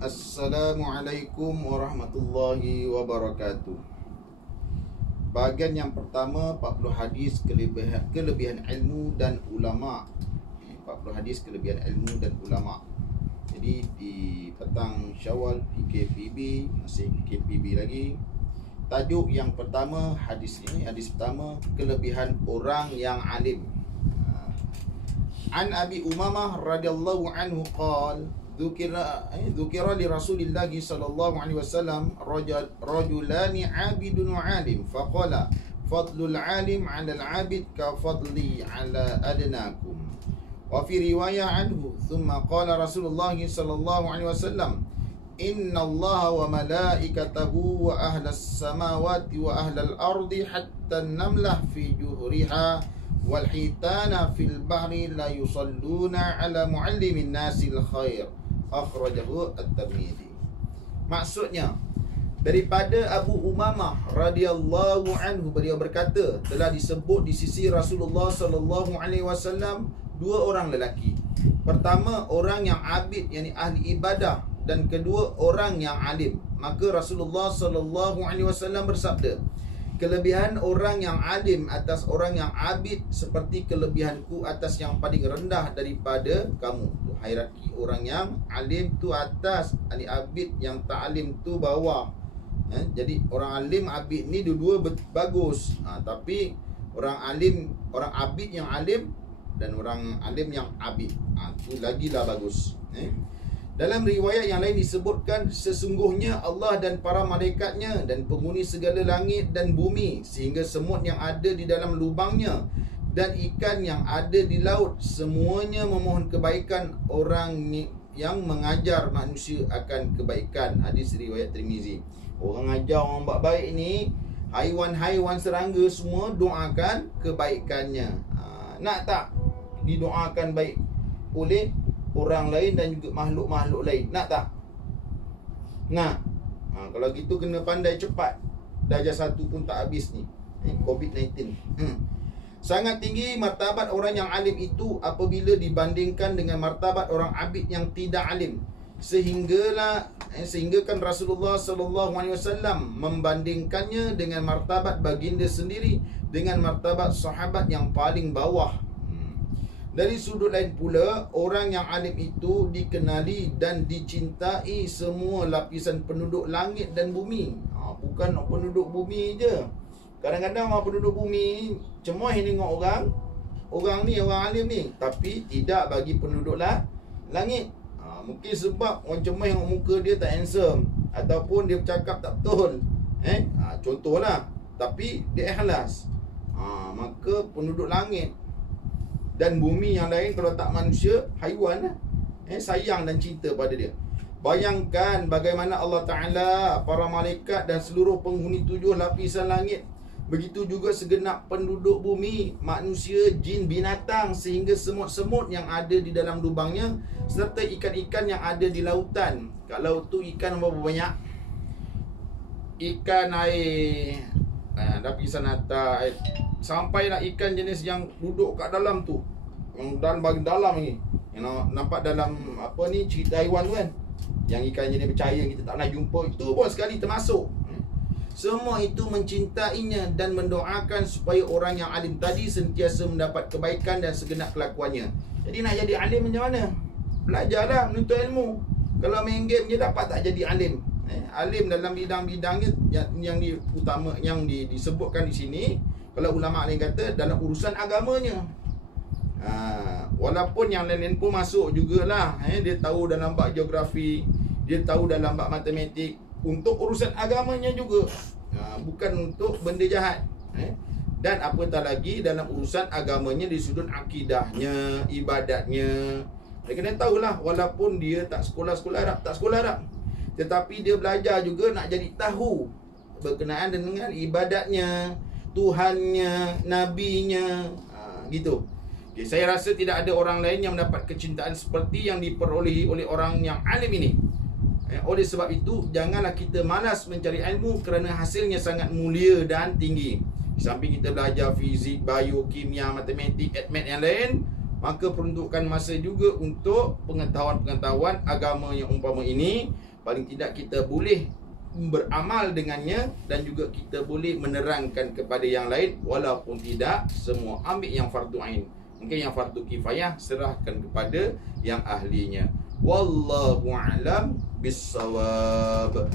Assalamualaikum warahmatullahi wabarakatuh. Bahagian yang pertama, 40 hadis kelebihan ilmu dan ulama. 40 hadis kelebihan ilmu dan ulama. Jadi di petang Syawal PKPB, masih PKPB lagi. Tajuk yang pertama, hadis ini, hadis pertama, kelebihan orang yang alim. An Abi Umamah radhiyallahu anhu qala Dzukira li Rasulillah sallallahu alaihi wasallam rajulani 'abidun wa 'alim faqala fadlul 'alim 'ala al-'abid ka fadli 'ala adnakum. Wa fi riwayah anhu thumma qala Rasulullah sallallahu alaihi wasallam inna Allah wa malaikatahu wa ahlas samawati wa ahlal ardi hatta an-namlah fi juhriha wal hitana fil bahri la yusalluna 'ala muallimin nasil khair. Akhrajahu At-Tirmidzi. Maksudnya, daripada Abu Umamah radhiyallahu anhu, beliau berkata, telah disebut di sisi Rasulullah sallallahu alaihi wasallam dua orang lelaki. Pertama, orang yang abid, yakni ahli ibadah, dan kedua, orang yang alim. Maka Rasulullah sallallahu alaihi wasallam bersabda, kelebihan orang yang alim atas orang yang abid seperti kelebihanku atas yang paling rendah daripada kamu. Tu hierarki, orang yang alim tu atas, ahli abid yang tak alim tu bawah. Jadi orang alim abid ni dua-dua bagus. Tapi orang alim, orang abid yang alim dan orang alim yang abid, tu lagilah bagus. Dalam riwayat yang lain disebutkan, sesungguhnya Allah dan para malaikatnya dan penghuni segala langit dan bumi, sehingga semut yang ada di dalam lubangnya dan ikan yang ada di laut, semuanya memohon kebaikan orang yang mengajar manusia akan kebaikan. Hadis riwayat Tirmizi. Orang ajar orang buat baik ni, haiwan-haiwan serangga semua doakan kebaikannya. Nak tak didoakan baik oleh orang lain dan juga makhluk-makhluk lain? Nak tak? Nak. Kalau gitu kena pandai cepat. Darjah 1 pun tak habis ni, COVID-19. Sangat tinggi martabat orang yang alim itu apabila dibandingkan dengan martabat orang abid yang tidak alim. Sehinggakan Rasulullah sallallahu alaihi wasallam membandingkannya dengan martabat baginda sendiri dengan martabat sahabat yang paling bawah. Dari sudut lain pula, orang yang alim itu dikenali dan dicintai semua lapisan penduduk langit dan bumi. Bukan penduduk bumi je. Kadang-kadang orang penduduk bumi cemoh tengok orang ni, orang alim ni, tapi tidak bagi penduduk langit. Mungkin sebab orang cemoh tengok muka dia tak handsome, ataupun dia bercakap tak betul. Contohlah. Tapi dia ikhlas. Maka penduduk langit dan bumi yang lain, kalau tak manusia, haiwan lah, sayang dan cinta pada dia. Bayangkan bagaimana Allah Ta'ala, para malaikat dan seluruh penghuni 7 lapisan langit, begitu juga segenap penduduk bumi, manusia, jin, binatang, sehingga semut-semut yang ada di dalam lubangnya, serta ikan-ikan yang ada di lautan. Kalau tu ikan berapa banyak? Ikan air, lapisan atas, sampailah ikan jenis yang duduk kat dalam tu, yang dalam bahagian dalam ni, yang nampak dalam apa ni, cerita haiwan tu kan, yang ikan jenis bercahaya yang kita tak pernah jumpa, itu pun sekali termasuk. Semua itu mencintainya dan mendoakan supaya orang yang alim tadi sentiasa mendapat kebaikan dan segenap kelakuannya. Jadi nak jadi alim macam mana? Belajarlah, menuntut ilmu. Kalau main game je dapat tak jadi alim? Alim dalam bidang-bidangnya yang utama, yang disebutkan di sini. Kalau ulama lain kata dalam urusan agamanya. Walaupun yang lain-lain pun masuk jugalah. Dia tahu dalam bab geografi, dia tahu dalam bab matematik, untuk urusan agamanya juga. Bukan untuk benda jahat. Dan apatah lagi dalam urusan agamanya di sudut akidahnya, ibadatnya. Dia kena tahulah, walaupun dia tak sekolah Arab, tetapi dia belajar juga nak jadi tahu berkenaan dengan ibadatnya, Tuhannya, nabinya, gitu. Okay, saya rasa tidak ada orang lain yang mendapat kecintaan seperti yang diperolehi oleh orang yang alim ini. Oleh sebab itu, janganlah kita malas mencari ilmu kerana hasilnya sangat mulia dan tinggi. Di samping kita belajar fizik, bio, kimia, matematik, admat yang lain, maka peruntukkan masa juga untuk pengetahuan-pengetahuan agama yang umpama ini. Paling tidak kita boleh beramal dengannya, dan juga kita boleh menerangkan kepada yang lain, walaupun tidak semua ambil yang fardu ain. Mungkin yang fardu kifayah serahkan kepada yang ahlinya. Wallahu a'lam bissawab.